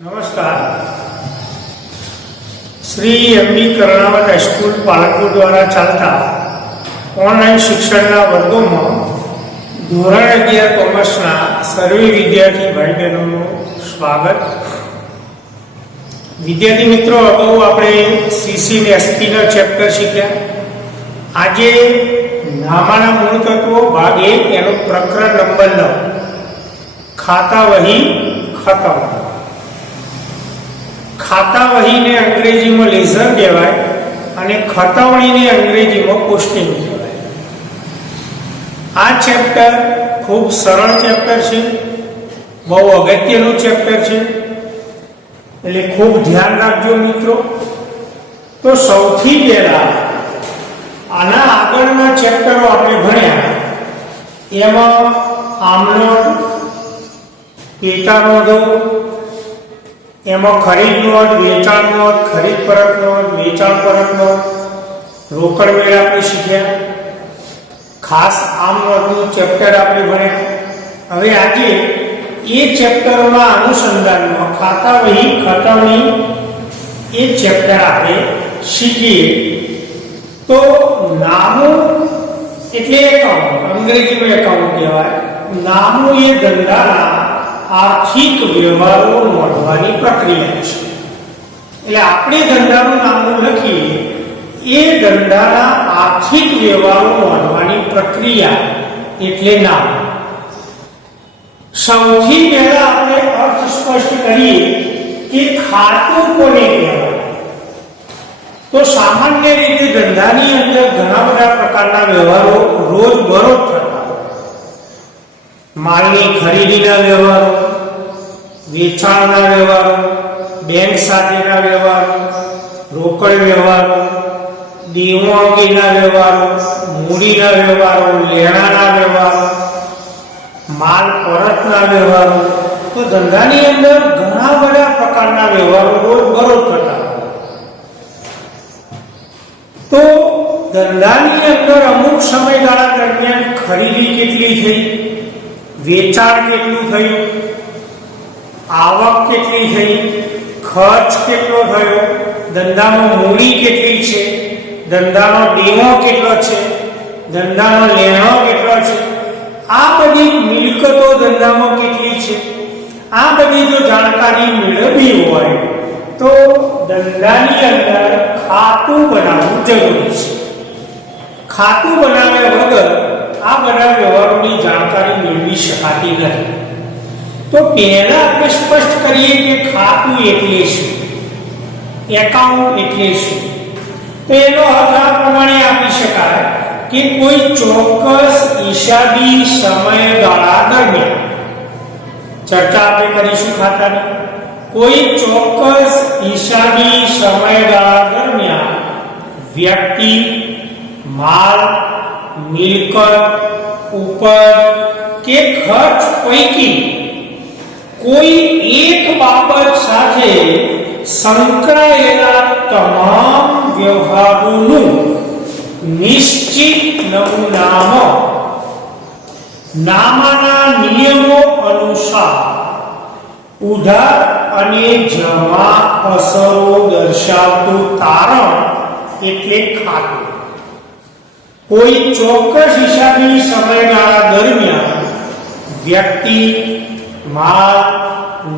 नमस्कार। Shri MD Karnawat high school Palanpur द्वारा चलता ऑनलाइन शिक्षण वर्गों में धोरण 11 कॉमर्स सर्वे विद्यार्थी भाई बहनों स्वागत। विद्यार्थी मित्रों, अगाऊ आपणे सीसी ने एसपी ना चेप्टर शीख्या। आज नामाना मूल तत्वों भाग 1 एनो प्रकरण नंबर 9 खाता वही खत्म। खाता वही ने अंग्रेजी में लेजर कहेवाय अने खतवणी ने अंग्रेजी में पोस्टिंग कहेवाय। आ चेप्टर खूब सरल चेप्टर छे, बहु अगत्यनुं चेप्टर छे, એટલે ખૂબ ધ્યાન રાખજો મિત્રો। તો સૌથી પહેલા આના આગળના ચેપ્ટરો આપણે ભણ્યા એમાં આમનોંધ, પેટા નોંધો, એમાં ખરીદ નોંધ, વેચાણ નોંધ, ખરીદ પરત નોંધ, વેચાણ પરત નોંધ, રોકડ મેળ આપણે શીખ્યા। ખાસ આમ નોંધનું ચેપ્ટર આપણે ભણ્યા। હવે આજે એ ચેપ્ટરના અનુસંધાનમાં खाता वही खतवणी એ ચેપ્ટર આપણે શીખીએ। તો નામું એટલે એકાઉન્ટ, અંગ્રેજીમાં એકાઉન્ટ કહેવાય। નામું એ ધંધાના આર્થિક વ્યવહારો નોંધવાની પ્રક્રિયા છે। એટલે આપણે ધંધાનું નામું લખીએ એ ધંધાના આર્થિક વ્યવહારો નોંધવાની પ્રક્રિયા એટલે નામ। સૌથી પહેલા આપણે અર્થ સ્પષ્ટ કરીએ કે ખાતું કોને કહેવાય। તો સામાન્ય રીતે ધંધાની અંદર ઘણા બધા પ્રકારના વ્યવહારો રોજબરોજ થતા હોય। માલની ખરીદીના વ્યવહારો, વેચાણના વ્યવહારો, બેંક સાથેના વ્યવહારો, રોકડ વ્યવહારો, દેવો અંગેના વ્યવહારો, મૂડીના વ્યવહારો, લેણાના વ્યવહારો, माल परतना व्यवहारो। तो धंधानी अंदर घणा बधा प्रकारना व्यवहारो रोजबरोज थता होय। तो धंधानी अंदर अमुक समयगाळा दरमियान खरीदी केटली थई, वेचाण केटલું થયું, आवक केटली थई, खर्च केटલો थयो, धंधामां मूडी केटली छे, धंधानो देवो केटलो छे, धंधानो लेणो केटलो छे, आ बधी मिलकतो धंधामां केटली छे, आ बधी जो जानकारी मेळवी होय तो धंधानी अंदर खातुं बनावવું જરૂરી છે। ખાતું બનાવ્યા વગર આ બધા વ્યવહારોની જાણકારી મેળવી શકાતી નથી। તો પહેલા આપણે સ્પષ્ટ કરીએ કે ખાતું એટલે શું, એકાઉન્ટ એટલે શું। તો એનો અર્થ આ પ્રમાણે આપી શકાય કે કોઈ ચોક્કસ હિસાબી સમયગાળા દરમિયાન, ચર્ચા આપણે કરીશું ખાતાની, કોઈ ચોક્કસ હિસાબી સમયગાળા દરમિયાન વ્યક્તિ, માલ, મિલકત, ઉપજ કે ખર્ચ પૈકી કોઈ એક બાબત સાથે સંકળાયેલા તમામ વ્યવહારોનું निश्चित नमूनामां नामाना नियमों अनुसार उधार अने जमा असरो दर्शावतुं तारण एटले खातुं। कोई चोक्कस हिसाबी समयगाळा दरमियान व्यक्ति, माल,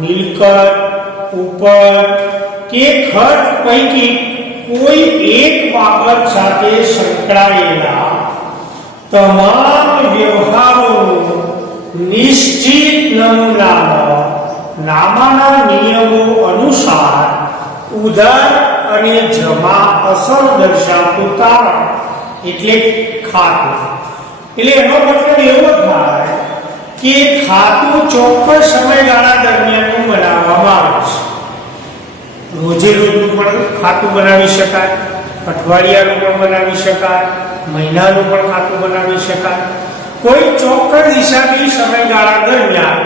मिलकत, उपज के खर्च पैकी कोई एक बाबत साथे संकळायेला तमाम व्यवहारोનું નિશ્ચિત નમૂનામાં નામાના નિયમો અનુસાર ઉધાર અને જમા અસર દર્શાવતું તારણ એટલે ખાતું। એટલે એનો મતલબ એવો થાય કે ખાતું ચોક્કસ સમયગાળા દરમિયાનનું બનાવવામાં આવે છે। रोजे रोजનું પણ ખાતું બનાવી શકાય, અઠવાડિયાનું પણ બનાવી શકાય, મહિનાનું પણ ખાતું બનાવી શકાય। કોઈ ચોક્કસ હિસાબી સમયગાળા દરમિયાન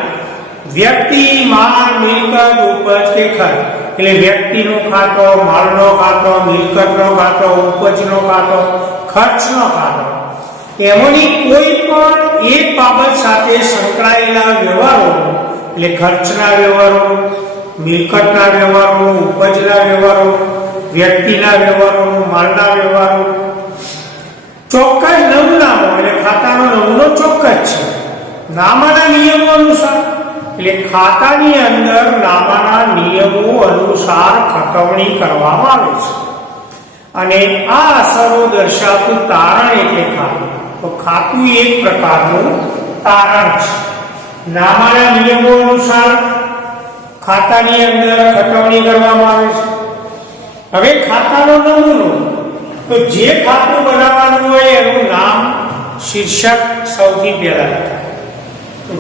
વ્યક્તિ, માલ, મિલકત, ઉપજ કે ખર્ચ, એટલે વ્યક્તિનો ખાતો, માલનો ખાતો, મિલકતનો ખાતો, ઉપજનો ખાતો, ખર્ચનો ખાતો, એમાંની કોઈ પણ એક બાબત સાથે સંકળાયેલા વ્યવહારો એટલે ખર્ચના વ્યવહારો, મિલકતના વ્યવહારોનું, ઉપજના વ્યવહારોનું, વ્યક્તિના વ્યવહારોનું, માલના વ્યવહારોનું ચોક્કસ નમૂનામાં, એટલે ખાતાનો નમૂનો ચોક્કસ છે નામાના નિયમો અનુસાર. એટલે ખાતાની અંદર નામાના નિયમો અનુસાર ખતવણી કરવામાં આવે છે. અને આ અસરો દર્શાવતું તારણ એટલે ખાતું. તો ખાતું એક પ્રકારનું તારણ છે. નામાના નિયમો અનુસાર ખાતાની અંદર ખતવણી કરવામાં આવે છે. હવે ખાતાનો નમૂનો, તો જે ખાતું બનાવવાનું હોય એનું નામ, શીર્ષક સૌથી પહેલા લખાય.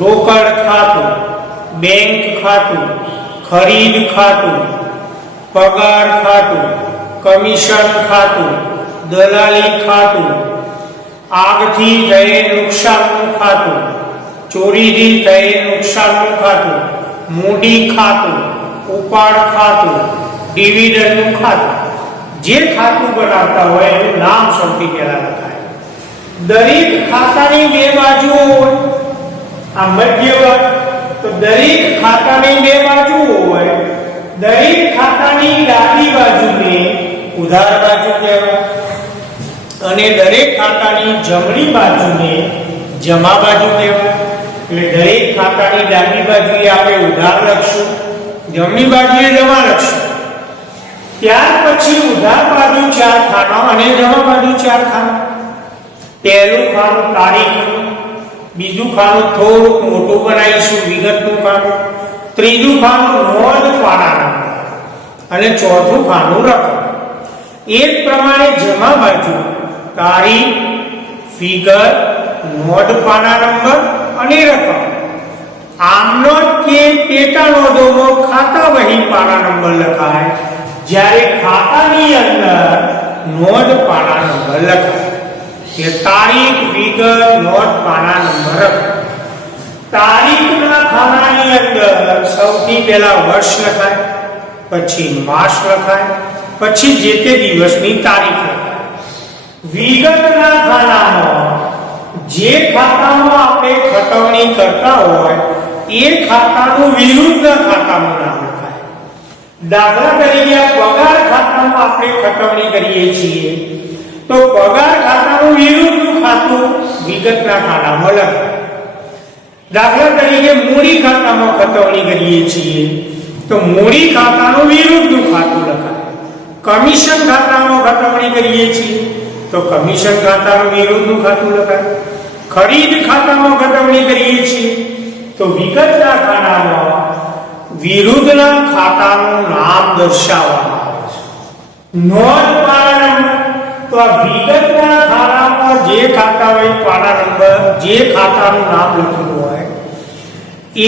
રોકડ ખાતું, બેંક ખાતું, ખરીદ ખાતું, પગાર ખાતું, કમિશન ખાતું, દલાલી ખાતું, આગથી થયેલ નુકસાનનું ખાતું, ચોરીથી થયેલ નુકસાનનું ખાતું, મૂડી ખાતું, ઉપાડ ખાતું, ડિવિડન્ડનું ખાતું. જે ખાતું બનાવતા હોય એનું નામ સૌથી પહેલા લખાય. દરેક ખાતાની બે બાજુઓ હોય, આ મધ્યવર્ત. તો દરેક ખાતાની બે બાજુઓ હોય. દરેક ખાતાની ડાબી બાજુને ઉધાર બાજુ કહેવાય અને દરેક ખાતાની જમણી બાજુને જમા બાજુ કહેવાય. એટલે દરેક ખાતાની ડાબી બાજુએ આપણે ઉધાર લખશું, જમણી બાજુએ જમા લખશું. ત્યાર પછી ઉધાર બાજુ 4 ખાના અને જમા બાજુ 4 ખાના. પહેલું ખાનું તારીખનું, બીજું ખાનું થોડુંક મોટું બનાવીશું વિગતનું ખાનું, ત્રીજું ખાનું નોંધ પાનાનું અને ચોથું ખાનું રકમ. એ જ પ્રમાણે જમા બાજુ તારીખ, વિગત, નોંધ પાના નંબર અને રકમ. આમનોંધ કે પેટા નોંધોમાં ખાતા વહી પાના નંબર લખાય, જ્યારે ખાતાની અંદર નોંધ પાના નંબર લખાય. કે તારીખ, વિગત, નોંધ પાના નંબર લખાય. તારીખના ખાનાની અંદર સૌથી પહેલા વર્ષ લખાય, પછી માસ લખાય, પછી જે તે દિવસની તારીખ લખાય. વિગતના ખાનામાં જે ખાતામાં આપણે ખતવણી કરતા હોય એ ખાતાનું વિરુદ્ધના ખાતાનું નામ લખાય. દાખલા તરીકે પગાર ખાતામાં આપણે ખતવણી કરીએ છીએ તો પગાર ખાતાનું વિરુદ્ધનું ખાતું વિગતના ખાનામાં લખાય. દાખલા તરીકે મૂડી ખાતામાં ખતવણી કરીએ છીએ તો મૂડી ખાતાનું વિરુદ્ધનું ખાતું લખાય. કમિશન ખાતામાં ખતવણી કરીએ છીએ તો કમિશન ખાતાનું વિરુદ્ધનું ખાતું લખાય. ખરીદ ખાતામાં ખતવણી કરીએ છીએ તો વિગતના ખાનામાં વિરુદ્ધના ખાતાનું નામ દર્શાવવામાં આવે છે. નોંધ પાના નંબર, તો આ વિગતના ખાનામાં જે ખાતા હોય પાના નંબર, જે ખાતાનું નામ લખેલું હોય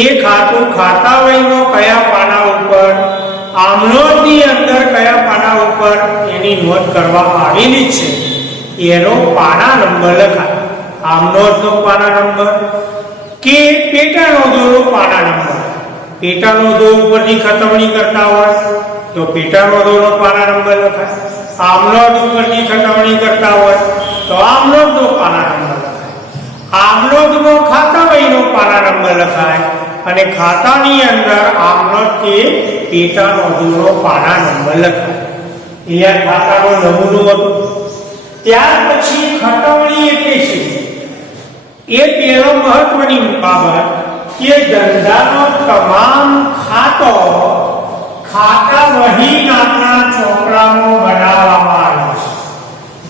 એ ખાતું ખાતા વહીનો કયા પાના ઉપર, આમનોંધની અંદર કયા પાના ઉપર એની નોંધ કરવામાં આવેલી છે એનો પાના નંબર લખાય. આમનોંધનો પાના નંબર કે પેટા નોંધોનો પાના નંબર. પેટા નોંધો ઉપરથી ખતવણી કરતા હોય તો પેટા નોંધોનો પાના નંબર લખાય. આમનોંધ ઉપરથી ખતવણી કરતા હોય તો આમનોંધનો પાના નંબર લખાય. આમનોંધમાં ખાતા વહીનો પાના નંબર લખાય અને ખાતાની અંદર આમનોંધ કે પેટા નોંધોનો પાના નંબર લખાય. અહીંયા ખાતાનો નમૂનો હતો. ત્યાર પછી ખતવણી એટલે છે એ પહેલો મહત્વની બાબત કે ધંધાનો તમામ ખાતો ખાતા વહી નામના ચોપડામાં બનાવવામાં આવે છે.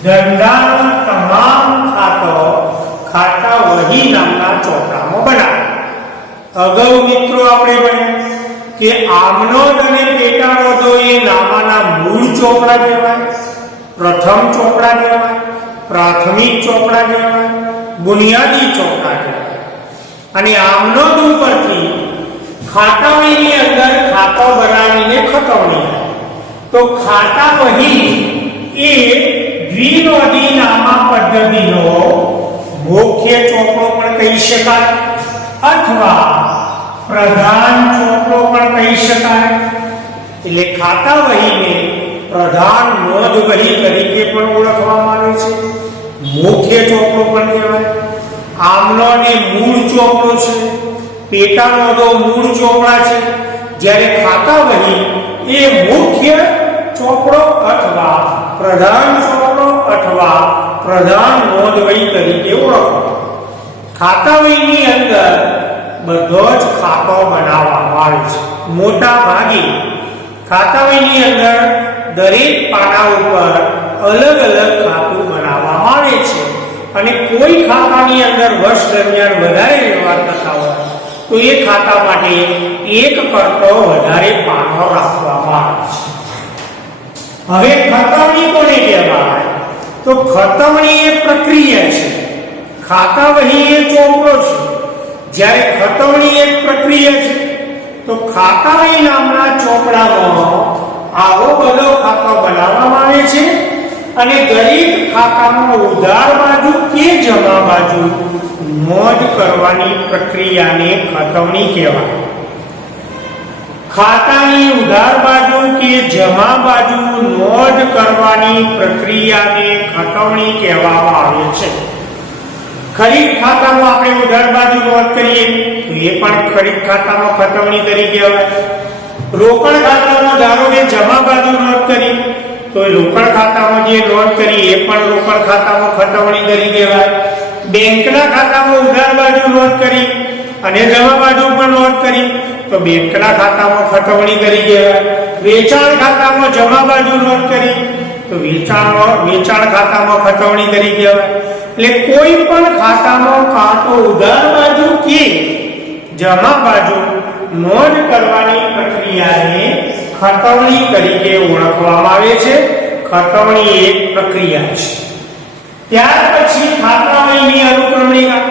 ધંધાનો તમામ ખાતો ખાતા વહી નામના ચોપડામાં બનાવે. અગાઉ મિત્રો આપણે ભણ્યા કે આમનોંધ અને પેટા નોંધો એ નામાના મૂળ ચોપડા કહેવાય, પ્રથમ ચોપડા કહેવાય, પ્રાથમિક ચોપડા કહેવાય, બુનિયાદી ચોપડા કહેવાય. અને આમનોંધ ઉપરથી ખાતા વહીની અંદર ખાતો બનાવીને ખતવણી થાય. તો ખાતા વહી એ દ્વિનોંધી નામા પદ્ધતિનો મુખ્ય ચોપડો પણ કહી શકાય અથવા પ્રધાન ચોપડો પણ કહી શકાય. એટલે ખાતા વહીને પ્રધાન નોંધ વહી તરીકે પણ ઓળખવામાં આવે છે, મુખ્ય ચોપડો પણ કહેવાય. આમનોંધ એ મૂળ ચોપડો છે, પેટા નોંધો મૂળ ચોપડા છે, જ્યારે ખાતા વહી એ મુખ્ય ચોપડો અથવા પ્રધાન ચોપડો અથવા પ્રધાન નોંધ વહી તરીકે ઓળખો. ખાતા વહીની અંદર બધો જ ખાતો બનાવવામાં આવે છે. મોટા ભાગે ખાતા વહીની અંદર દરેક પાના ઉપર અલગ અલગ ખાતું બનાવવામાં આવે છે અને કોઈ ખાતાની અંદર વર્ષ દરમિયાન વધારે વ્યવહાર થતા હોય તો એ ખાતા માટે એક કરતો વધારે પાનો રાખવામાં આવે છે. હવે ખતવણી કોને કહેવાય? તો ખતવણી એ પ્રક્રિયા છે, ખાતા વહી એ ચોપડો છે. જ્યારે ખતવણી એક પ્રક્રિયા છે તો ખાતા વહી નામના ચોપડામાં આવો બધો ખાતો બનાવવામાં આવે છે અને દરેક ખાતામાં ઉધાર બાજુ કે જમા બાજુ નોંધ કરવાની પ્રક્રિયાને ખતવણી કહેવાય. ખાતાની ઉધાર બાજુ કે જમા બાજુ નોંધ કરવાની પ્રક્રિયાને ખતવણી કહેવામાં આવે છે. ખરીદ ખાતામાં આપણે ઉધાર બાજુ નોંધ કરીએ તો એ પણ ખરીદ ખાતામાં ખતવણી તરીકે કહેવાય. રોકડ ખાતામાં ધારો કે જમા બાજુ નોંધ કરી તો રોકડ ખાતામાં જે નોંધ કરી એ પણ રોકડ ખાતામાં ખતવણી તરીકે કહેવાય. બેંકના ખાતામાં ઉધાર બાજુ નોંધ કરી અને જમા બાજુ પણ નોંધ કરી તો બેંકના ખાતામાં ખતવણી તરીકે કહેવાય. વેચાણ ખાતામાં જમા બાજુ નોંધ કરી તો વેચાણ ખાતામાં ખતવણી તરીકે કહેવાય. એટલે કોઈ પણ ખાતામાં કાં તો ઉધાર બાજુ કે જમા બાજુ નોંધ કરવાની પ્રક્રિયાને ખતવણી તરીકે ઓળખવામાં આવે છે. ખતવણી એક પ્રક્રિયા છે. ત્યાર પછી ખાતા વહીની અનુક્રમણિકા.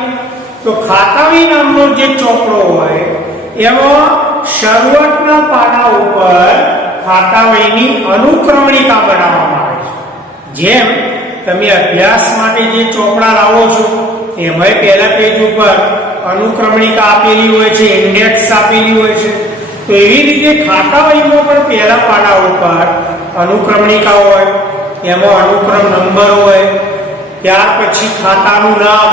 તો ખાતા વહી નામનો જે ચોપડો હોય એમાં શરૂઆતના પાના ઉપર ખાતા વહીની અનુક્રમણિકા બનાવવામાં આવે છે. જેમ તમે અભ્યાસ માટે જે ચોપડા લાવો છો એમાં પહેલા પેજ ઉપર અનુક્રમણિકા આપેલી હોય છે, ઇન્ડેક્સ આપેલી હોય છે. તો એવી રીતે ખાતા વહીમાં પણ પહેલા પાના ઉપર અનુક્રમણિકા હોય, એમાં અનુક્રમ નંબર હોય. ત્યાર પછી ખાતાનું નામ,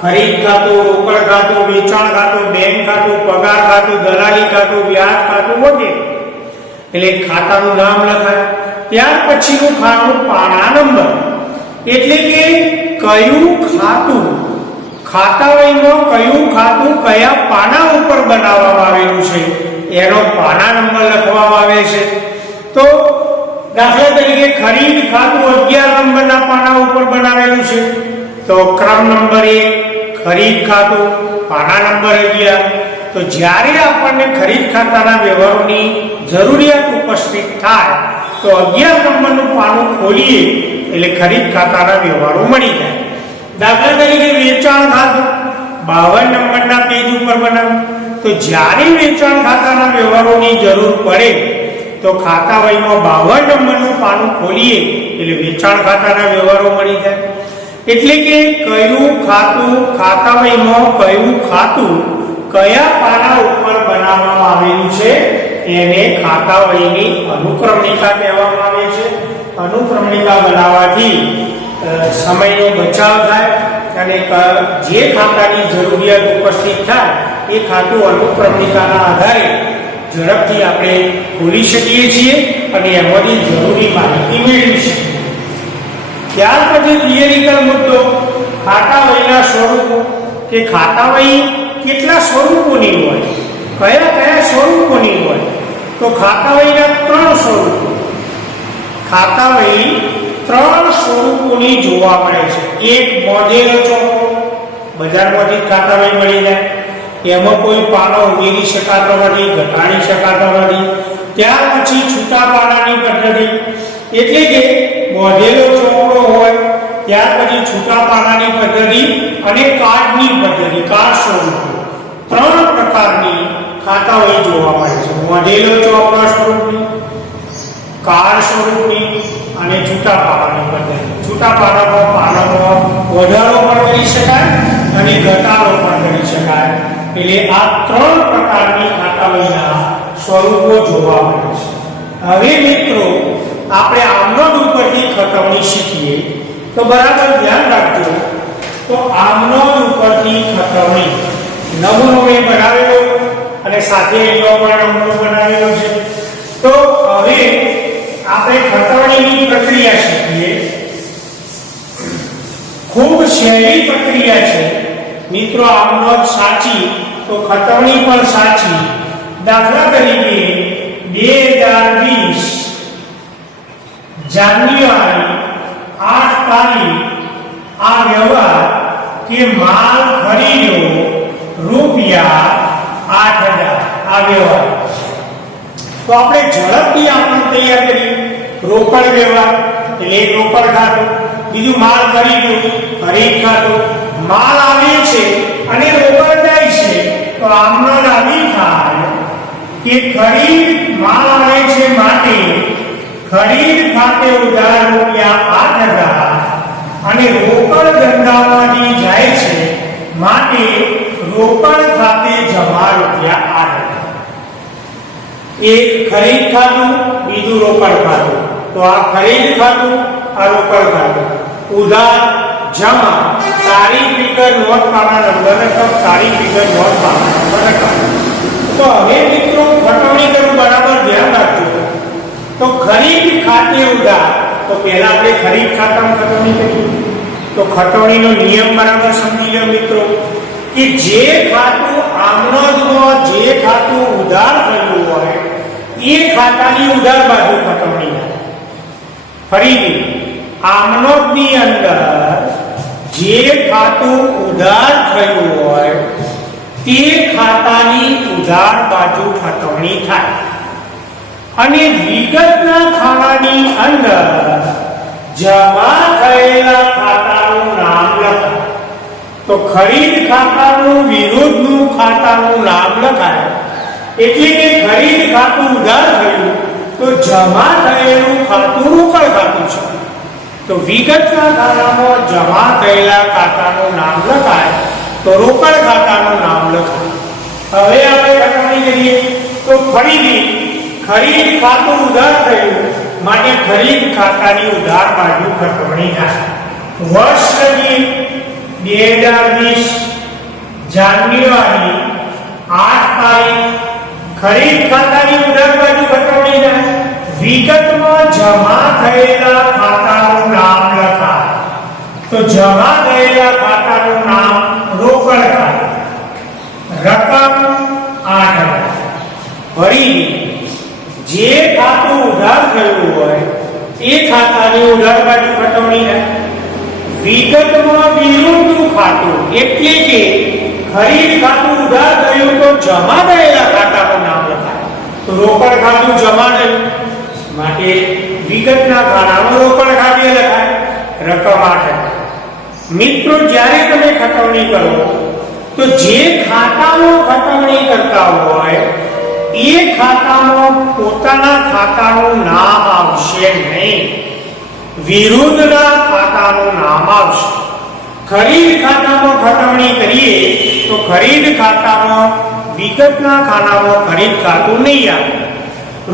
ખરીદ ખાતું, રોકડ ખાતું, વેચાણ ખાતું, બેંક ખાતું, પગાર ખાતું, દલાલી ખાતું, વ્યાજ ખાતું વગેરે. એટલે ખાતાનું નામ લખાય. ત્યાર પછીનું ખાતું પાના નંબર, એટલે કે કયું ખાતું, ખાતા વહીમાં કયું ખાતું કયા પાના ઉપર બનાવવામાં આવેલું છે એનો પાના નંબર લખવામાં આવે છે. તો દાખલા તરીકે ખરીદ ખાતું 11 નંબરના પાના ઉપર બનાવેલું છે તો ક્રમ નંબર 1 ખરીદ ખાતું, પાના નંબર 11. તો જ્યારે આપણને ખરીદ ખાતાના વ્યવહારોની જરૂરિયાત ઉપસ્થિત થાય તો 11 નંબરનું પાનું ખોલીએ એટલે ખરીદ ખાતાના વ્યવહારો મળી જાય. દાખલા તરીકે વેચાણ ખાતું 52 નંબરના પેજ ઉપર બનાવ્યું. તો જ્યારે વેચાણ ખાતાના વ્યવહારોની જરૂર પડે તો ખાતા વહીમાં 52 નંબરનું પાનું ખોલીએ એટલે વેચાણ ખાતાના વ્યવહારો મળી જાય. એટલે કે કયું ખાતું, ખાતા વહીમાં કયું ખાતું કયા પાના ઉપર બનાવવામાં આવેલું છે એને ખાતા વહીની અનુક્રમણિકા કહેવામાં આવે છે. અનુક્રમણિકા બનાવવાથી સમયનો બચાવ થાય અને જે ખાતાની જરૂરિયાત ઉપસ્થિત થાય એ ખાતું અનુક્રમણિકાના આધારે ઝડપથી આપણે ખોલી શકીએ છીએ અને એમાંથી જરૂરી માહિતી મેળવી શકીએ. ત્યાર પછી થિયરિકલ મુદ્દો, ખાતા વહીના સ્વરૂપો કે ખાતા વહી કેટલા સ્વરૂપોની હોય, કયા કયા સ્વરૂપોની હોય. તો ખાતા વહીના 3 સ્વરૂપો. ખાતા વહી 3 સ્વરૂપોની જોવા મળે છે. એક મોઢેલો ચોપડો, બજારમાંથી ખાતા વહી મળી જાય, એમાં કોઈ પાનો ઉમેરી શકાતો નથી, ઘટાડી શકાતો નથી. ત્યાર પછી છૂટા પાનાની પદ્ધતિ, એટલે કે મોઢેલો ચોપડો હોય, ત્યાર પછી છૂટા પાનાની પદ્ધતિ અને કાર્ડની પદ્ધતિ, કાર્ડ સ્વરૂપો. 3 પ્રકારની ખાતા વહી જોવા મળે છે. મોઢેલો ચોપડા સ્વરૂપની, કાર્ડ સ્વરૂપની અને છૂટા પાનાની પદ્ધતિ. છૂટા પાનામાં પાનામાં વધારો પણ કરી શકાય અને ઘટાડો પણ કરી શકાય. એટલે આ 3 પ્રકારની ખાતા વહીના સ્વરૂપો જોવા મળે છે. હવે મિત્રો આપણે આમનોંધ ઉપરથી ખતવણી શીખીએ તો બરાબર ધ્યાન રાખજો. તો આમનોંધ ઉપરથી ખતવણી નમૂનો મેં બનાવેલો અને સાથે અહીંયા પણ નમૂનો બનાવેલો છે. તો હવે આપણે ખતવણીની પ્રક્રિયા શીખીએ. ખૂબ સહેલી પ્રક્રિયા છે મિત્રો. આમનો સાચી તો ખતવણી પણ સાચી. દાખલા તરીકે 2020 જાન્યુઆરી 8 તારીખ આ વ્યવહાર કે માલ ખરીદ્યો રૂપિયા 8,000 આ વ્યવહાર. તો આપણે ઝડપથી આપણે તૈયાર કરીએ. રોકડ વ્યવહાર એટલે એક રોકડ ખાતું, બીજું માલ ખરીદ્યો ખરીદ ખાતું. માલ આવે છે અને રોકડ જાય છે તો આમનો આવી થાય કે ખરીદ માલ આવે છે માટે ખરીદ ખાતે ઉધાર રૂપિયા 8,000 અને રોકડ ધંધામાંથી જાય છે માટે રોકડ ખાતે જમા રૂપિયા 8,000. એક ખરીદ ખાતું, બીજું રોકડ ખાતું. તો આ ખરીદ ખાતું, આ રોકડ ખાતું. ઉધાર જમા તારીખ ફિગર નોટ પાના નંબર રકમ તારીખ ફિગર નોટ પાના નંબર રકમ. તો હવે મિત્રો ખતવણી કરવું બરાબર ધ્યાન રાખજો. તો ખરીદ ખાતે ઉધાર તો પહેલા આપણે ખરીદ ખાતામાં ખતવણી કરીએ. તો ખતવણીનો નિયમ બરાબર સમજી લો મિત્રો કે જે ખાતું આમનોંધમાં જે ખાતું ઉધાર થયું હોય એ ખાતાની ઉધાર બાજુ ખતવણી થાય. ફરીથી આમનોંધની અંદર જે ખાતું ઉધાર થયું હોય તે ખાતાની ઉધાર બાજુ ખતવણી થાય. અને વિગતના ખાનાની અંદર જમા થયેલા ખાતાનું નામ લખાય. તો ખરીદ ખાતાનું વિરુદ્ધનું ખાતાનું નામ લખાય. એટલે કે ખરીદ ખાતું ઉધાર થયું તો જમા થયેલું ખાતું રોકડ ખાતું છે. તો વિગતના ખાતામાં જમા થયેલા ખાતાનું નામ લખાય તો રોકડ ખાતાનું નામ લખાય. હવે આપણે ખતવણી કરીએ. તો ફરીથી ખરીદ ખાતું ઉધાર થયું માટે ખરીદ ખાતાની ઉધાર બાજુ ખતવણી થાય. વર્ષ લખીએ 2020 જાન્યુઆરી 8 તારીખ ખરીદ ખાતાની ઉધાર બાજુ ખતવણી થાય. વિગતમાં જમા થયેલા ખાતાનું નામ લખાય. તો જમા થયેલા ખાતાનું નામ રોકડ ખાતું. રકમ 8,000. ફરી જે ખાતું ઉધાર થયું હોય એ ખાતાની ઉધાર બાજુ ખતવણી થાય. વિગતમાં વિરુદ્ધનું ખાતું એટલે કે ખરીદ ખાતું ઉધાર થયું તો જમા થયેલા ખાતાનું નામ લખાય. તો રોકડ ખાતું જમા થયું માટે વિગતના ખાનામાં રોકડ ખાતે લખાય. રકમ 8,000. મિત્રો જ્યારે તમે ખતવણી કરો તો જે ખાતામાં ખતવણી કરતા હોય એ ખાતામાં પોતાના ખાતાનું નામ આવશે નહીં, વિરુદ્ધના ખાતાનું નામ આવશે. ખરીદ ખાતામાં ખતવણી કરીએ તો ખરીદ ખાતામાં વિગતના ખાનામાં ખરીદ ખાતું નહીં આવે.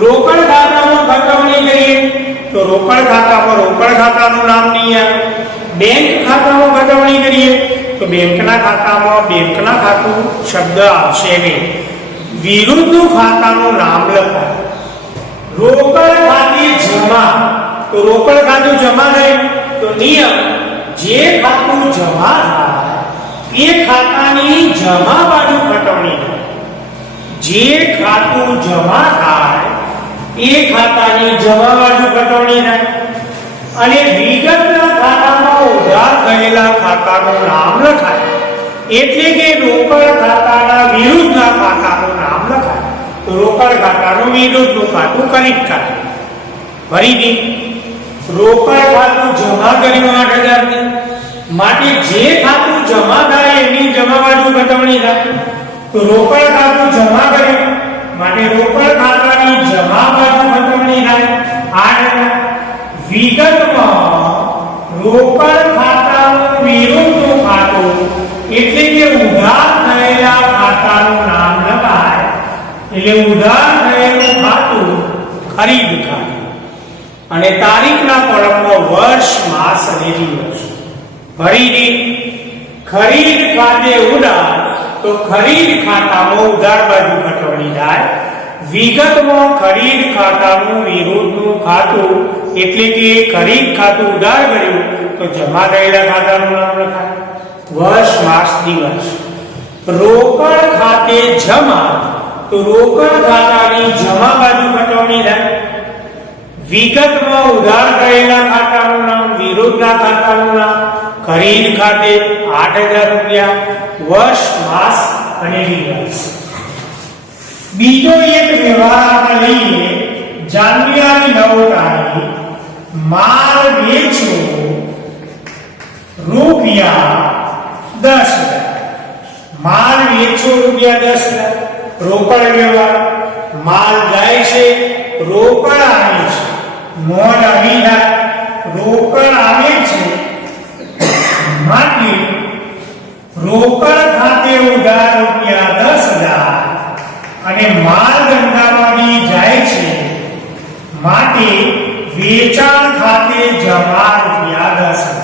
રોકડ ખાતામાં ખતવણી કરીએ તો રોકડ ખાતામાં રોકડ ખાતાનું નામ નહીં આવે. બેંક ખાતામાં ખતવણી કરીએ તો બેંકના ખાતામાં બેંકના ખાતું શબ્દ આવશે નહીં, વિરુદ્ધનું ખાતાનું નામ લખાય. રોકડ ખાતે જમા તો રોકડ ખાતું જમા થયું તો નિયમ જે ખાતું જમા થાય એ ખાતાની જમા બાજુ ખતવણી થાય. જે ખાતું જમા થાય એ ખાતાની જમા બાજુ ખતવણી થાય. અને વિગતના ખાતામાં ઉધાર થયેલા ખાતાનું નામ લખાય. એટલે કે રોકડ ખાતાના વિરુદ્ધના ખાતાનું નામ લખાય. તો રોકડ ખાતાનું વિરુદ્ધનું ખાતું ખરીદ ખાતું. ફરીથી રોકડ ખાતું જમા કર્યું 8,000 માટે જે ખાતું જમા થાય એની જમા બાજુ ખતવણી થાય. તો રોકડ ખાતું જમા કર્યું માટે રોકડ ખાતાની જમા બાજુ ખતવણી થાય 8,000. વિગતમાં રોકડ ખાતાનું વિરુદ્ધનું ખાતું એટલે કે ઉધાર થયેલા ખાતાનું નામ લખાય. એટલે ઉધાર થયેલું ખાતું ખરીદ ખાતું. અને તારીખના કોલમમાં વર્ષ, માસ અને દિવસ. ફરીથી ખરીદ ખાતે ઉધાર તો તો ખરીદ ખાતામાં ઉધાર બાજુ ખટવણી થાય. વિગતમાં ખરીદ ખાતાનું વિરોધનું ખાતું એટલે કે ખરીદ ખાતું ઉધાર કર્યું તો જમા થયેલા ખાતાનું નામ લખાય. વર્ષ માસ દિવસ. રોકડ ખાતે જમા તો રોકડ ખાતાની જમા બાજુ ખટવણી થાય. વિગતમાં ઉધાર કરેલા ખાતાનું નામ, વિરોધના ખાતાનું નામ. ખરીદ ખાતે 8,000 રૂપિયા. વર્ષ માસ અને દિવસ. બીજો એક વ્યવહાર આપણે લઈએ. જાન્યુઆરી 9 તારીખ માલ વેચો રૂપિયા 10,000. માલ વેચો રૂપિયા 10,000. રોકડ વ્યવહાર. માલ જાય છે, રોકડ આવે છે. નોંધ આવી થાય, રોકડ આવે છે માટે રોકડ ખાતે ઉધાર રૂપિયા 10,000 અને માલ ધંધામાંથી જાય છે માટે વેચાણ ખાતે જમા રૂપિયા 10,000.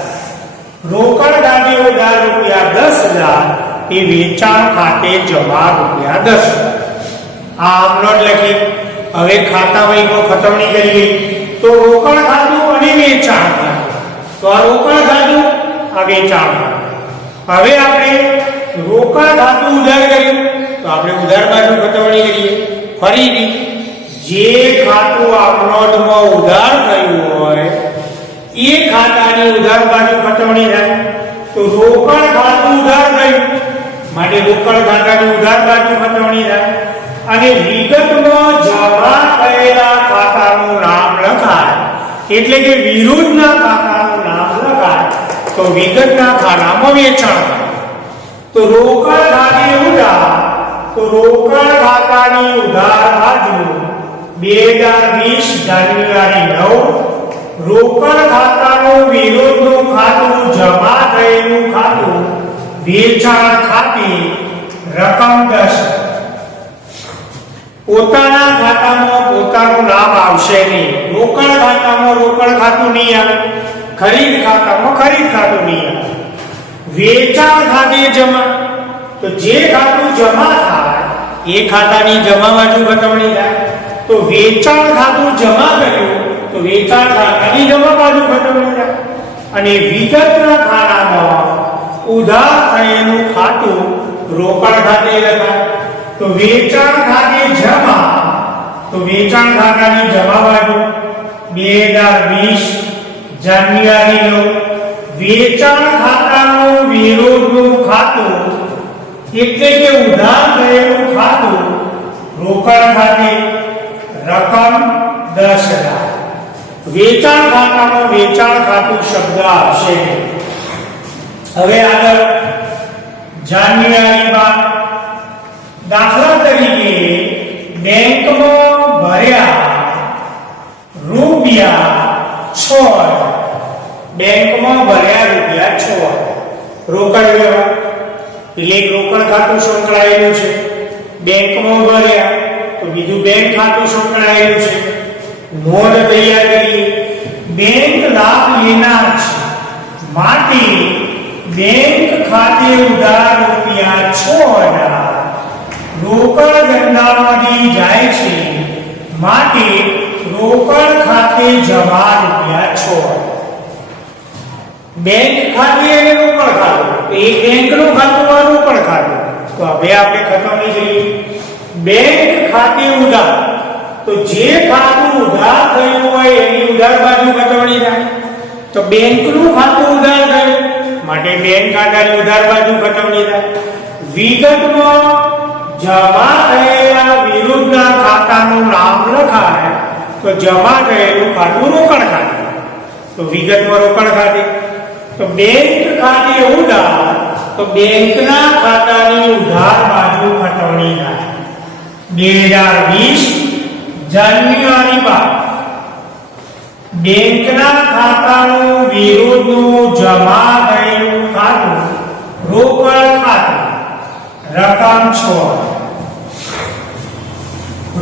રોકડ ખાતે ઉધાર રૂપિયા 10,000 એ વેચાણ ખાતે જમા રૂપિયા 10,000. આ આમનોટ લખી. હવે ખાતા વહીમાં ખતમણી કરીએ તો રોકડ ખાતું અને વેચાણ ખાતું. તો આ રોકડ ખાતું, આ વેચાણ ખાતું. હવે આપણે રોકડ ખાતું ઉધાર કર્યું તો આપણે ઉધાર બાજુ ખતવણી કરીએ. ફરીથી જે ખાતું આમનોટમાં ઉધાર થયું હોય એ ખાતાની ઉધાર બાજુ ખતવણી થાય. તો રોકડ ખાતું ઉધાર થયું માટે રોકડ ખાતાની ઉધાર બાજુ ખતવણી થાય. અને વિગતમાં જમા થયેલા ખાતાનું નામ લખાય એટલે કે વિરુદ્ધના ખાતાનું નામ લખાય તો વિગતના ખાતામાં વેચાણ. તો રોકડ ખાતે ઉધાર તો રોકડ ખાતાની ઉધાર બાજુ 2020 જાન્યુઆરી 9. રોકડ ખાતાનું વિરોધનું ખાતું જમા થયેલું ખાતું વેચાણ ખાતે રકમ 10,000. પોતાના ખાતામાં પોતાનું નામ આવશે નહીં. રોકડ ખાતામાં રોકડ ખાતું નહીં આવે. ખરીદ ખાતામાં ખરીદ ખાતું નહીં આવે. વેચાણ ખાતે જમા તો જે ખાતું જમા થાય એ ખાતાની જમા બાજુ ખતવણી થાય. તો વેચાણ ખાતું જમા કર્યું તો વેચાણ ખાતાની જમા બાજુ ખતવણી થાય. અને વિગતના ખાતામાં ઉધાર થયેલું ખાતું રોકડ ખાતે લખાય. તો વેચાણ ખાતે જમા તો વેચાણ ખાતાની જમા બાજુ 2020 જાન્યુઆરી 9. વેચાણ ખાતાનું વિરોધનું ખાતું એટલે કે ઉધાર થયેલું ખાતું રોકડ ખાતે રકમ 10,000. વેચાણ ખાતામાં વેચાણ ખાતું શબ્દ આવશે. હવે આગળ જાન્યુઆરી 12. દાખલા તરીકે બેંકમાં ભર્યા રૂપિયા 6,000. બેંકમાં ભર્યા રૂપિયા 6,000. રોકડ વ્યવહાર એટલે રોકડ ખાતું સંકળાયેલું છે. બેંકમાં ભર્યા તો બીજું બેંક ખાતું સંકળાયેલું છે. નોંધ તૈયાર કરીએ. બેંક લાભ લેનાર છે માટે બેંક ખાતે ઉધાર રૂપિયા 6,000 રોકડ ધંધામાંથી જાય છે માટે રોકડ ખાતે જમા રૂપિયા 6,000. બેંક ખાતે અને રોકડ ખાતું તો એક બેંકનું ખાતું આ રોકડ ખાતું. તો હવે આપણે ખતમની જોઈએ. બેંક ખાતે ઉધાર તો જે ખાતું ઉધાર થયું હોય એની ઉધાર બાજુ ખતવણી થાય. તો બેંકનું ખાતું ઉધાર થયું માટે બેંક ખાતાની ઉધાર બાજુ ખતવણી થાય. વિગતમાં જમા થયેલા વિરુદ્ધના ખાતાનું નામ લખાય તો જમા થયેલું ખાતું રોકડ ખાતું. તો વિગતમાં રોકડ ખાતે તો બેંક ખાતે ઉધાર તો બેંકના ખાતાની ઉધાર બાજુ ખતવણી થાય. 2020 જાન્યુઆરી 12. બેંકના ખાતાનું વિરુદ્ધનું જમા થયેલું ખાતું રોકડ ખાતું રકમ 6,000.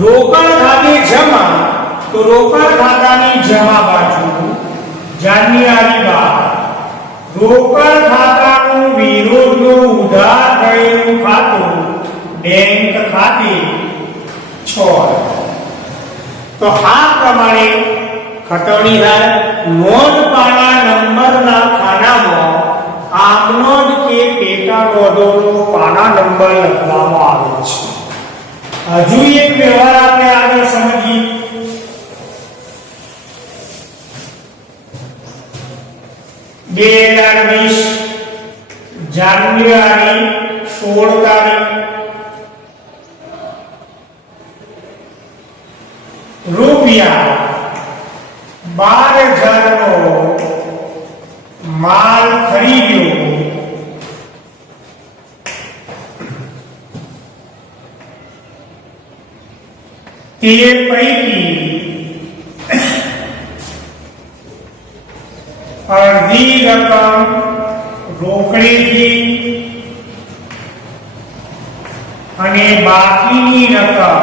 રોકડ ખાતે જમા તો રોકડ ખાતાની જમા બાજુ જાન્યુઆરી 12. રોકડ ખાતાનું ખાતાનું વિરોધનું ઉધાર થયેલું ખાતું બેંક ખાતે 6000. તો આ પ્રમાણે ખતવણી થાય. નોંધ પાના નંબરના ખાનામાં આમનો જ કે પેટા નોંધોનો પાના નંબર લખવામાં આવે છે. હજુ એક વ્યવહાર આપણે આગળ સમજીએ. જાન્યુઆરી 16 તારીખ રૂપિયા 12,000 નો માલ ખરીદ્યો. તે પૈકી અડધી રકમ રોકડેથી અને બાકીની રકમ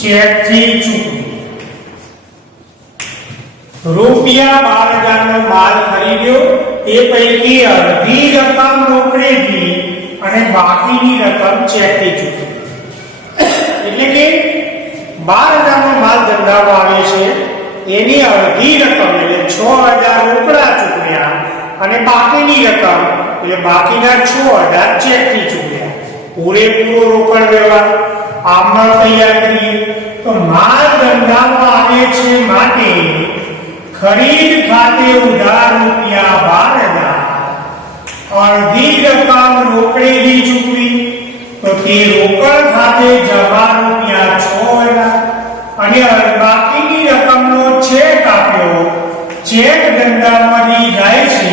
ચેકથી ચૂકવી. રૂપિયા 12,000 નો માલ ખરીદ્યો. તે પૈકી અડધી રકમ રોકડેથી અને બાકીની રકમ ચેકથી ચૂકવી. એટલે કે 12,000 નો માલ ધંધામાં આવે છે, એની અડધી રકમ એટલે 6,000 રોકડા ચૂકવ્યા અને બાકીની રકમ એટલે બાકીના 6,000 ચેકથી ચૂકવ્યા. પૂરેપૂરો રોકડ વ્યવહાર આમાં તૈયાર કરીએ તો માલ ધંધામાં આવે છે માટે ખરીદ ખાતે ઉધાર રૂપિયા 12,000, અડધી રકમ રોકડેથી ચૂકવી તો તે રોકડ ખાતે જમા રૂપિયા 6,000 અને બાકીની રકમનો ચેક આપ્યો. ચેક ધંધામાંથી જાય છે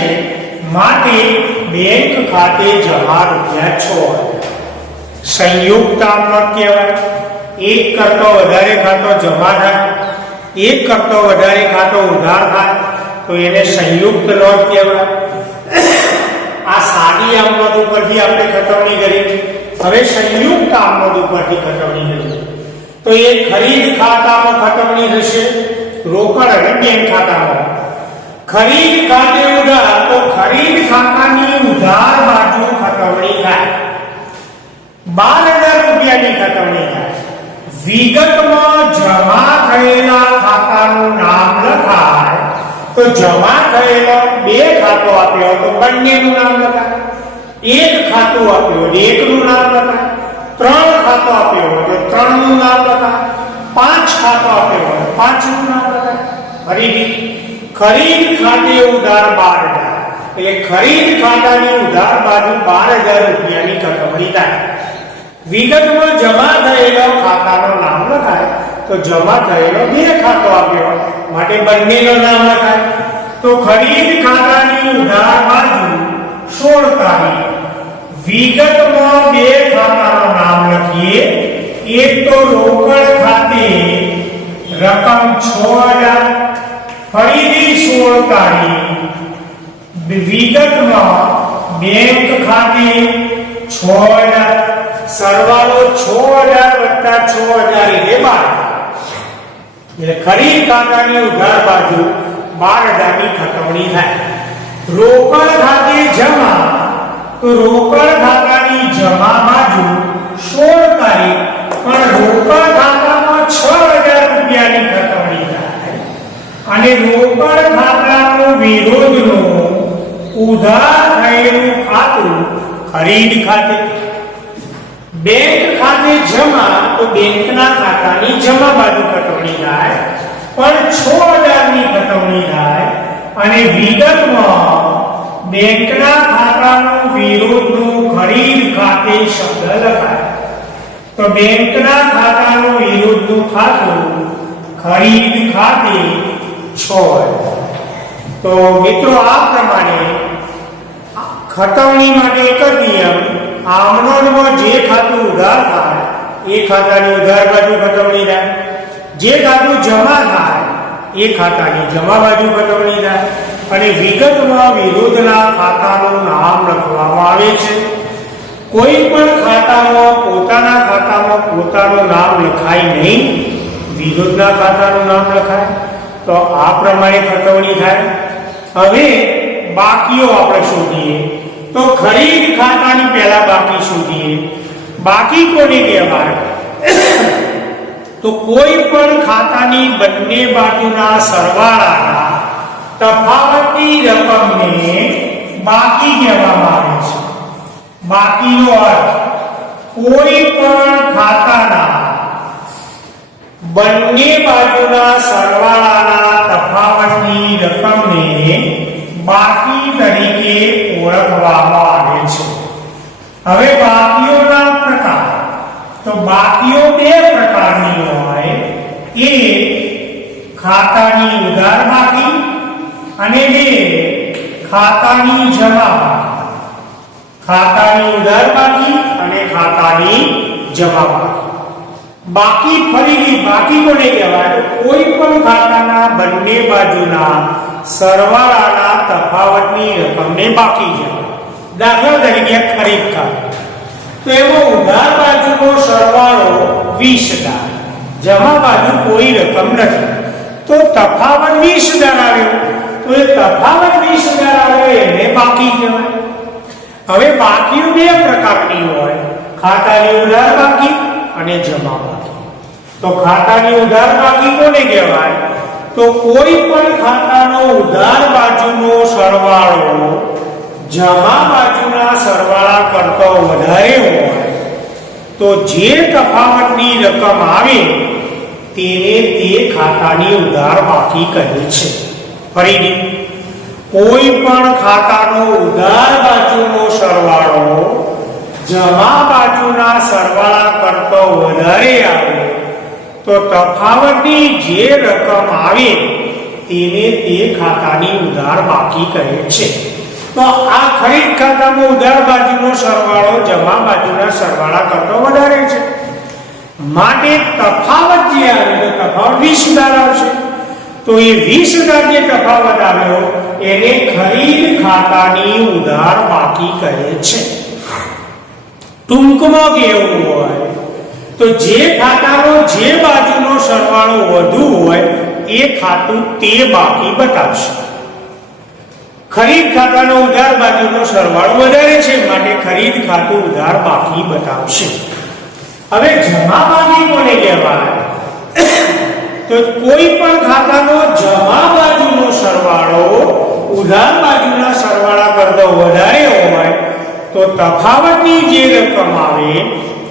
માટે બેંક ખાતે જમા રૂપિયા 6,000. સંયુક્ત આમનોટ કહેવાય. એક કરતો વધારે ખાતો જમા થાય, એક કરતો વધારે ખાતો ઉધાર થાય તો એને સંયુક્ત નોટ કહેવાય. આ સાદી આમનોટ ઉપરથી આપણે ખતવણી કરી. હવે સંયુક્ત આમનોટ ઉપરથી ખતવણી કરી તો એ ખરીદ ખાતામાં ખતવણી થશે, રોકડ અને બેંક ખાતામાં. ખરીદ ખાતે ઉધાર તો ખરીદ ખાતાની ઉધાર બાજુ ખતવણી થાય. 12,000 રૂપિયાની ખતવણી થાય. વિગતમાં જમા થયેલા ખાતાનું નામ લખાય તો જમા થયેલો બે ખાતો આપ્યો તો બંનેનું નામ લખાય. એક ખાતું આપ્યું તો એકનું નામ લખાય. 3 ખાતો આપ્યો હોય તો 3નું નામ લખાય. 5 ખાતો આપ્યો હોય તો 5નું નામ લખાય. ખરીદ ખાતે ઉધાર 12,000 એટલે ખરીદ ખાતાની ઉધાર બાજુ 12,000 રૂપિયાની ખતવણી થાય. વિગતમાં જમા થયેલો ખાતાનું નામ લખાય તો જમા થયેલો બે ખાતો આપ્યો માટે બંનેનું નામ લખાય. તો ખરીદ ખાતાની ઉધાર બાજુ 16 તારીખ વિગતમાં બે ખાતાનું નામ લખીએ. એક તો રોકડ ખાતે રકમ 6,000, ફરીથી 16 તારીખ વિગતમાં બેંક ખાતે 6,000, સરવાળો 6,000 + 6,000 એટલે 12,000. એટલે ખરીદ ખાતાની ઉધાર બાજુ 12,000 ની ખતવણી થાય. રોકડ ખાતે જમા તો રોકડ ખાતાની જમા બાજુ 16 તારીખ પણ રોકડ ખાતામાં 6,000 રૂપિયાની ખતવણી થાય. અને રોકડ ખાતાનો વિરોધનો ઉધાર થયેલું ખાતું ખરીદ ખાતે. બેંક ખાતે જમા તો બેંકના ખાતાની જમા બાજુ ખતવણી થાય પણ 6,000 ની ખતવણી થાય. અને વિગતમાં બેંકના ખાતાનું વિરોધનું ખરીદ ખાતે શબ્દ લખાય તો બેંકના ખાતાનું વિરોધનું ખાતું ખરીદ ખાતે 6,000. તો મિત્રો આ પ્રમાણે ખતવણી માટે એક જ નિયમ, આમનોટમાં જે ખાતું ઉધાર થાય એ ખાતાની ઉધાર બાજુ ખતવણી થાય, જે ખાતું જમા થાય એ ખાતાની જમા બાજુ ખતવણી થાય. અને વિગતમાં વિરોધના ખાતાનું નામ લખવામાં આવે છે. કોઈ પણ ખાતામાં પોતાનું નામ લખાય નહીં, વિરોધના ખાતાનું નામ લખાય. તો આ પ્રમાણે ખતવણી થાય. હવે બાકીઓ આપણે શોધીએ. તો ખરીદ ખાતાની પહેલા બાકી શોધીએ. બાકી કોને કહેવાય? તો કોઈ પણ ખાતાની બંને બાજુના સરવાળાના તફાવતની રકમને બાકી કહેવામાં આવે છે. બાકીનો અર્થ કોઈ પણ ખાતાના બંને બાજુના સરવાળાના તફાવતની રકમને બાકી તરીકે ઓળખવામાં આવે છે. હવે બાકીઓના પ્રકાર. તો બાકીઓ બે પ્રકારની હોય. એક ખાતાની ઉધાર બાકી અને બે ખાતાની જમા બાકી. ખાતાની ઉધાર બાકી અને ખાતાની જમા બાકી. બાકી ફરીથી બાકી કોને કહેવાય? કોઈ પણ ખાતાના બંને બાજુના સરવાળાના તફાવતની રકમને બાકી કહેવાય. દાખલા તરીકે ખરીદ ખાતું. તો એમાં ઉધાર બાજુનો સરવાળો 20,000, જમા બાજુ કોઈ રકમ નથી, તો તફાવત 20,000 આવ્યો. તો એ તફાવત 20,000 આવ્યો એને બાકી કહેવાય. હવે બાકીઓ બે પ્રકારની હોય. ખાતાની ઉધાર બાકી અને જમા બાકી. તો ખાતાની ઉધાર બાકી કોને કહેવાય? તો કોઈ પણ ખાતાનો ઉધાર બાજુનો સરવાળો જમા બાજુના સરવાળા કરતો વધારે હોય તો જે તફાવતની રકમ આવે તેને તે ખાતાની ઉધાર બાકી કહે છે. ફરીથી કોઈ પણ ખાતાનો ઉધાર બાજુનો સરવાળો જમા બાજુના સરવાળા કરતો વધારે આવે તો તફાવતની જે રકમ આવે તેને તે ખાતાની ઉધાર બાકી કહે છે. તો આ ખરીદ ખાતામાં ઉધાર બાજુનો સરવાળો જમા બાજુના સરવાળા કરતો વધારે છે, માટે તફાવત જે આવે તો તફાવત 20,000 આવશે. તો એ 20,000 જે તફાવત આવ્યો એને ખરીદ ખાતાની ઉધાર બાકી કહે છે. ટૂંકમાં કેવું હોય તો જે ખાતાનો જે બાજુનો સરવાળો વધુ હોય એ ખાતું તે બાકી બતાવશે. ખરીદ ખાતાનો ઉધાર બાજુનો સરવાળો વધારે છે માટે ખરીદ ખાતું ઉધાર બાકી બતાવશે. હવે જમા બાકી કોને કહેવાય? તો કોઈ પણ ખાતાનો જમા બાજુનો સરવાળો ઉધાર બાજુના સરવાળા કરતો વધારે હોય તો તફાવતની જે રકમ આવે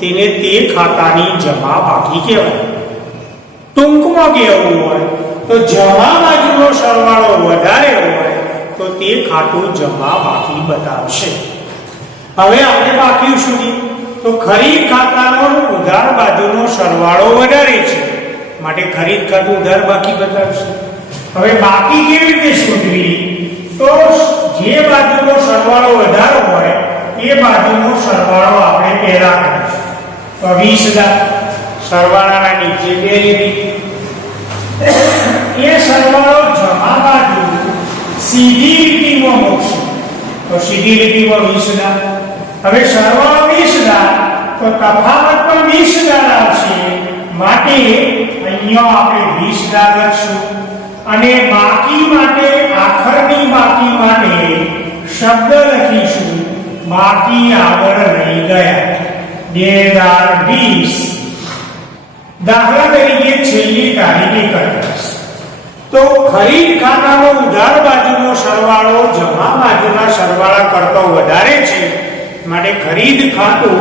તેને તે ખાતાની જમા બાકી કહેવાય. ટૂંકમાં કહેવું હોય તો જમા બાજુનો સરવાળો વધારે હોય તો તે ખાતું જમા બાકી બતાવશે. હવે આપણે બાકી સુધી તો ખરીદ ખાતાનો ઉધાર બાજુનો સરવાળો વધારે છે માટે ખરીદ ખાતું ઉધાર બાકી બતાવશે. હવે બાકી કેવી રીતે શોધવી? તો જે બાજુનો સરવાળો વધારે હોય એ બાજુનો સરવાળો આપણે પહેલા કરીશું. તો 20,000 સરવાળાના નીચે 2 લીધી. એ સરવાળો જમા બાજુ સીધી લીટીમાં મૂકશે તો સીધી લીટીમાં 20,000. હવે સરવાળો 20,000 તો તફાવત પણ 20,000 આવશે માટે અહીંયા આપણે 20,000 લખશું અને બાકી માટે આખરની બાકી માટે શબ્દ લખીશું બાકી આગળ રહી ગયા 2020. દાખલા તરીકે છેલ્લી તારીખે કરીશ તો ખરીદ ખાતાનો ઉધાર બાજુનો સરવાળો જમા બાજુના સરવાળા કરતો વધારે છે માટે ખરીદ ખાતું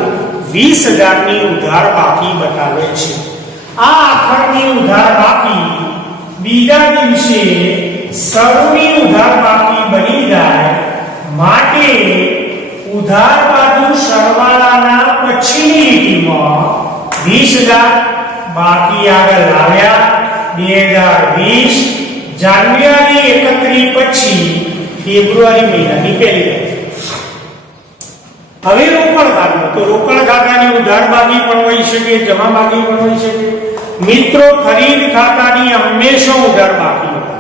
20,000 ની ઉધાર બાકી બતાવે છે. આ આખરની ઉધાર બાકી બીજા દિવસે શરૂની ઉધાર બાકી બની જાય માટે ઉધાર બાજુ સરવાળાના પછીની લીટીમાં 20,000 બાકી આગળ લાવ્યા 2020 જાન્યુઆરી 31 પછી ફેબ્રુઆરી મહિનાની પહેલી તારીખ. હવે રોકડ ખાતું. તો રોકડ ખાતાની ઉધાર બાકી પણ હોઈ શકે, જમા બાકી પણ હોઈ શકે. મિત્રો ખરીદ ખાતાની હંમેશા ઉધાર બાકી હોય,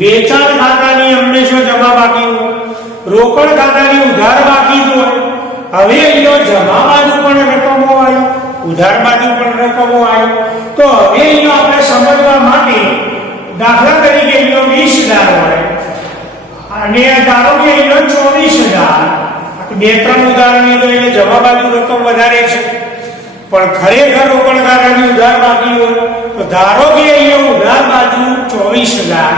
વેચાણ ખાતાની હંમેશા જમા બાકી હોય, રોકડ ખાતાની ઉધાર બાકી હોય. હવે અહીંયા જમા બાજુ પણ રકમો આવી, ઉધાર બાજુ પણ રકમો આવી. તો હવે અહીંયા આપણે સમજવા માટે દાખલા તરીકે અહીંનો 20,000 હોય અને ધારો કે અહીંનો 24,000, બે ત્રણ ઉદાહરણ લીધો એટલે જમા બાજુ રકમ વધારે છે પણ ખરેખર રોકડ ખાતાની ઉધાર બાકી હોય તો ધારો કે અહીંયા ઉધાર બાજુ 24,000,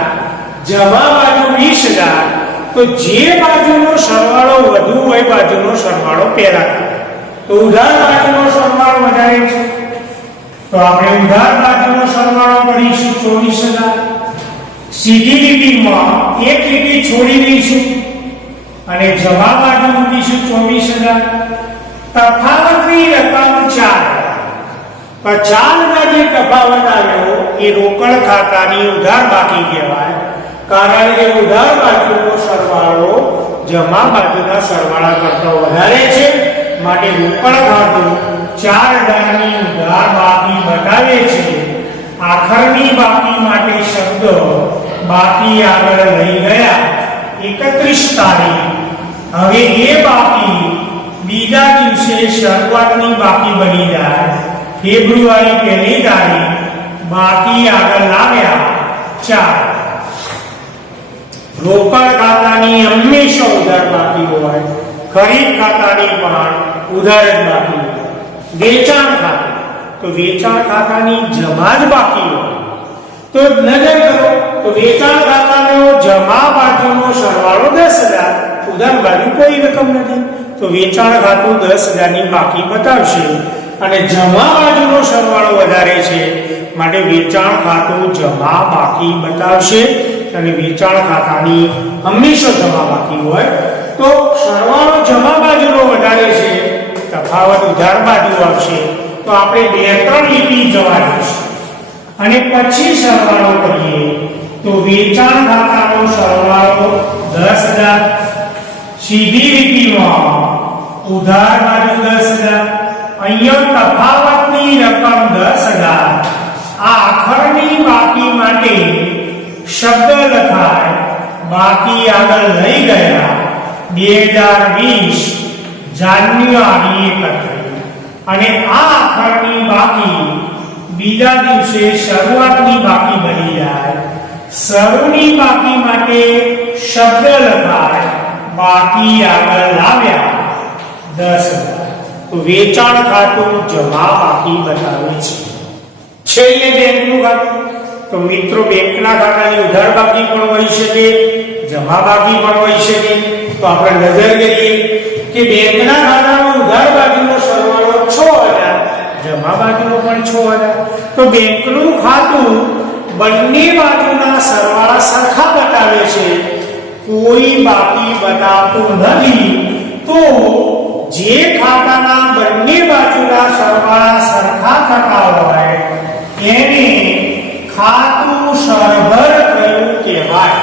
જમા બાજુ 20,000, તો જે બાજુનો સરવાળો વધુ હોય બાજુનો સરવાળો પહેલા થાય. તો ઉધાર બાજુનો સરવાળો વધારે છે તો આપણે ઉધાર બાજુનો સરવાળો કરીશું 24,000. સીધી લીટીમાં એક લીટી છોડી દઈશું અને જમા બાજુ મૂકીશું 24,000. તફાવતની રકમ 4,000. તો 4,000 જે તફાવત આવ્યો એ રોકડ ખાતાની ઉધાર બાકી કહેવાય કારણ કે ઉધાર બાજુનો સરવાળો જમા બાજુના સરવાળા કરતા વધારે છે માટે રોકડ ખાતું 4,000 ની ઉધાર બાકી બતાવે છે. આખરની બાકી માટે શબ્દ બાકી આગળ લઈ ગયા 31 તારીખ. હવે એ બાકી બીજા દિવસે શરૂઆતની બાકી બની જાય ફેબ્રુઆરી 1લી તારીખ. બાકી આગળ લાવ્યા 4. રોકડ ખાતાની હંમેશા ઉધાર બાકી હોય, ખરીદ ખાતાની પણ ઉધાર જ બાકી હોય. વેચાણ ખાતું તો વેચાણ ખાતાની જમા જ બાકી હોય. તો નજર કરો તો વેચાણ ખાતાનો જમા બાજુનો સરવાળો 10,000, ઉધાર બાજુ કોઈ રકમ નથી તો વેચાણ ખાતું 10,000 ની બાકી બતાવશે અને જમા બાજુનો સરવાળો વધારે છે માટે વેચાણ ખાતું જમા બાકી બતાવશે અને વેચાણ ખાતાની હંમેશા જમા બાકી હોય તો સરવાળો જમા બાજુનો વધારે છે, તફાવત ઉધાર બાજુ આવશે તો આપણે 2-3 લીટી જવા દઈશું અને પછી સરવાળો કરીએ તો વેચાણ ખાતાનો સરવાળો 10,000. સીધી લીટીમાં ઉધાર બાજુ 10,000. અહીંયા તફાવતની રકમ 10,000. આ આખરની બાકી માટે શબ્દ લખાય બાકી આગળ લઈ ગયા 2020 જાન્યુઆરી 31 અને આ આખરની બાકી બીજા દિવસે શરૂઆતની બાકી બની જાય. શરૂની બાકી માટે શબ્દ લખાય બાકી આગળ લાવ્યા 10,000. તો વેચાણ ખાતું જમા બાકી બતાવે છે. છેલ્લે બેંકનું ખાતું તો મિત્રો બેંકના ખાતાની ઉધાર બાકી પણ હોઈ શકે, જમા બાકી પણ હોઈ શકે. તો આપણે નજર કરીએ કે બેંકના ખાતાનો ઉધાર બાજુનો સરવાળો 6,000, જમા બાજુનો પણ 6,000. તો બેંકનું ખાતું બંને બાજુના સરવાળા સરખા બતાવે છે, કોઈ બાકી બતાવતું નથી. તો જે ખાતાના બંને બાજુના સરવાળા સરખા થતા હોય એને ખાતું સરભર કયું કહેવાય?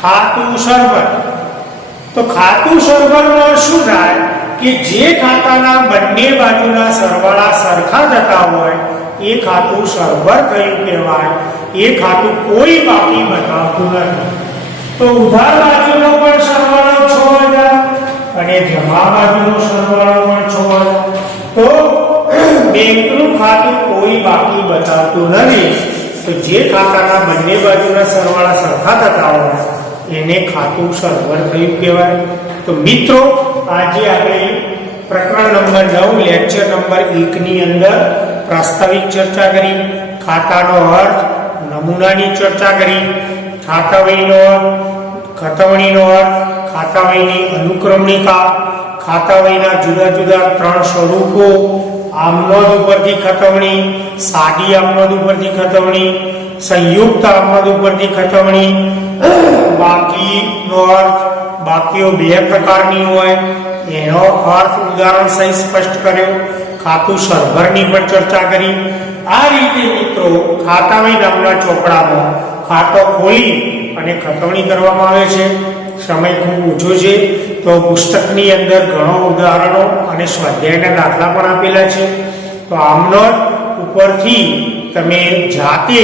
ખાતું સરભર. તો ખાતું સરભરમાં શું થાય કે જે ખાતાના બંને બાજુના સરવાળા સરખા થતા હોય એ ખાતું સરભર કયું કહેવાય? એ ખાતું કોઈ બાકી બતાવતું નથી. તો ઉધાર બાજુનો પણ સરવાળો 6,000 અને જમા બાજુનો સરવાળો પણ 6,000. તો બેંકનું ખાતું કોઈ બાકી બતાવતું નથી. તો જે ખાતાના બંને બાજુના સરવાળા સરખા થતા હોય એને ખાતું સરભર કયું કહેવાય? તો મિત્રો આજે આપણે પ્રકરણ નંબર 9 લેક્ચર નંબર 1 ની અંદર પ્રાસ્તાવિક ચર્ચા કરી, ખાતાનો અર્થ, નમૂનાની ચર્ચા કરી, ખાતાવહીનો અર્થ, ખતવણીનો અર્થ, ખાતાવહીની અનુક્રમણિકા, ખાતાવહીના જુદા જુદા 3 સ્વરૂપો, આમનોંધ ઉપરથી ખતવણી, સાદી આમનોંધ ઉપરથી ખતવણી, સંયુક્ત આમનોંધ ઉપરથી ખતવણી, બાકીનો અર્થ, બાકીઓ 2 પ્રકારની હોય એનો અર્થ ઉદાહરણ સહિત સ્પષ્ટ કર્યો, ખાતું સરભરની પણ ચર્ચા કરી. આ રીતે મિત્રો ખાતાવહી નામના ચોપડામાં ખાતો ખોલી અને ખતવણી કરવામાં આવે છે. સમય ખૂબ ઓછો છે તો પુસ્તકની અંદર ઘણો ઉદાહરણો અને સ્વાધ્યાયના દાખલા પણ આપેલા છે. તો આમનોંધ ઉપરથી તમે જાતે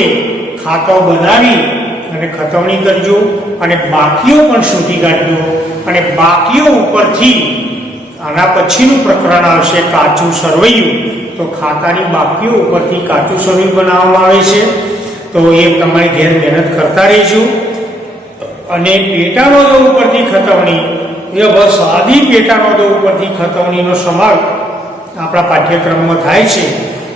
ખાતો બનાવી અને ખતવણી કરજો અને બાકીઓ પણ શોધી કાઢજો. અને બાકીઓ ઉપરથી આના પછીનું પ્રકરણ આવશે કાચું સરવૈયું. તો ખાતાની બાકીઓ ઉપરથી કાચું સરવૈયું બનાવવામાં આવે છે. તો એ પ્રમાણે ઘેર મહેનત કરતા રહીશું. અને પેટાનોંધો ઉપરથી ખતવણી, એ બસ આદિ પેટાનોંધો ઉપરથી ખતવણીનો સમાવેશ આપણા પાઠ્યક્રમમાં થાય છે.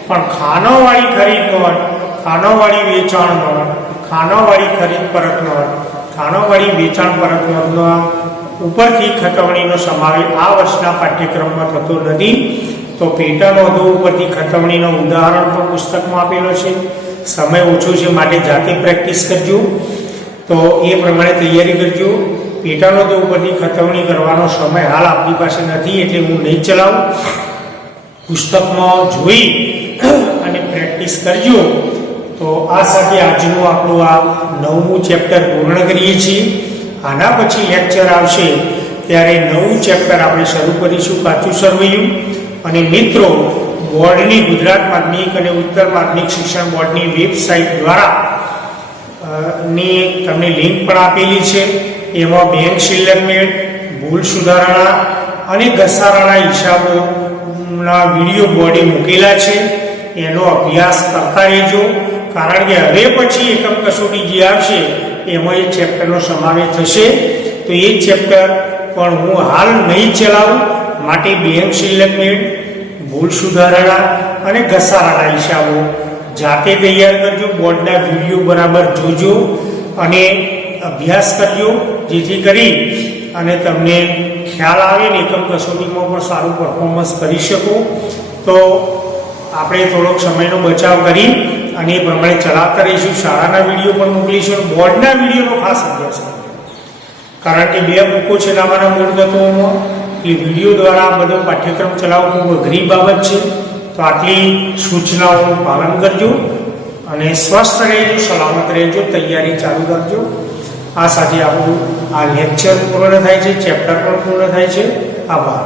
પણ ખાનાવાળી ખરીદ નોંધ, ખાનાવાળી વેચાણ નોંધ, ખાનાવાળી ખરીદ પરત નોંધ, ખાનાવાળી વેચાણ પરત નોંધનો ઉપરથી ખતવણીનો સમાવેશ આ વર્ષના પાઠ્યક્રમમાં થતો નથી. તો પેટાનોંધો ઉપરથી ખતવણીનો ઉદાહરણ પણ પુસ્તકમાં આપેલો છે. સમય ઓછો છે માટે જાતે પ્રેક્ટિસ કરજો. તો એ પ્રમાણે તૈયારી કરજો. પેટાનોંધો ઉપરથી ખતવણી કરવાનો સમય હાલ આપણી પાસે નથી એટલે હું નહીં ચલાવું. પુસ્તકમાં જોઈ અને પ્રેક્ટિસ કરજો. તો આ સાથે આજનું આપણું આ 9મું ચેપ્ટર પૂર્ણ કરીએ છીએ. આના પછી લેક્ચર આવશે ત્યારે 9મું ચેપ્ટર આપણે શરૂ કરીશું, કાચું સરવૈયું. અને મિત્રો, બોર્ડની ગુજરાત માધ્યમિક અને ઉત્તર માધ્યમિક શિક્ષણ બોર્ડની વેબસાઇટ દ્વારા ની તમને લિંક પણ આપેલી છે. એમાં બેંક શિલ્લક મેળ, ભૂલ સુધારણા અને ઘસારાના હિસાબોના વિડીયો બોર્ડે મૂકેલા છે. એનો અભ્યાસ કરતા રહેજો. કારણ કે હવે પછી એકમ કસોટી જે આવશે એમાં એ ચેપ્ટરનો સમાવેશ થશે. તો એ ચેપ્ટર પણ હું હાલ નહીં ચલાવું. માટે બેંક શિલ્લક મેળ, ભૂલ સુધારણા અને ઘસારાના હિસાબો જાતે તૈયાર કરજો. બોર્ડના વિડીયો બરાબર જોજો અને અભ્યાસ કરજો, જેથી કરી અને તમને ખ્યાલ આવે ને એકમ કસોટીમાં પણ સારું પરફોર્મન્સ કરી શકો. તો આપણે થોડોક સમયનો બચાવ કરી અને એ પ્રમાણે ચલાવતા રહીશું. શાળાના વિડીયો પણ મોકલીશું. બોર્ડના વિડીયોનો ખાસ અભ્યાસ કરજો. કારણ કે 2 બુકો છે નામાના મૂળ તત્વોમાં. એ વિડીયો દ્વારા બધો પાઠ્યક્રમ ચલાવવો ખૂબ અઘરી બાબત છે. તો આટલી સૂચનાઓનું પાલન કરજો અને સ્વસ્થ રહેજો, સલામત રહેજો, તૈયારી ચાલુ રાખજો. આ સાથે આપણું આ લેક્ચર પૂર્ણ થાય છે, ચેપ્ટર પણ પૂર્ણ થાય છે. આભાર.